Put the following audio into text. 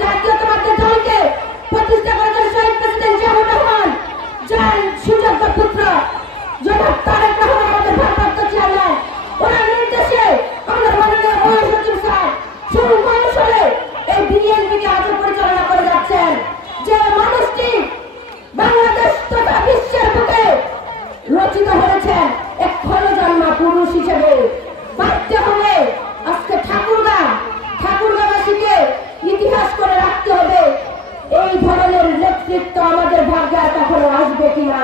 জাতীয়তাবাদী দলকে প্রতিষ্ঠা করেছেন শহীদ প্রেসিডেন্ট জিয়াউর রহমান, যার সুযোগ্য পুত্র জনাব তারেক রহমান আমাদের ভারপ্রাপ্ত চেয়ারম্যান। ওনার নির্দেশে আমাদের মাননীয় মহাসচিব স্যার সুমনসরে এই বিএনপিকে আজও পরিচালনা করে যাচ্ছেন। যে মানুষটি বাংলাদেশ তথা বিশ্বের বুকে রচিত হয়েছেন এক খলজন্মা পুরুষ হিসেবে, বাধ্য হলে আজকে ঠাকুরগাঁবাসীকে ইতিহাস করে রাখতে হবে। এই ধরনের নেতৃত্ব আমাদের ভাগ্যে আর কখনো আসবে কিনা।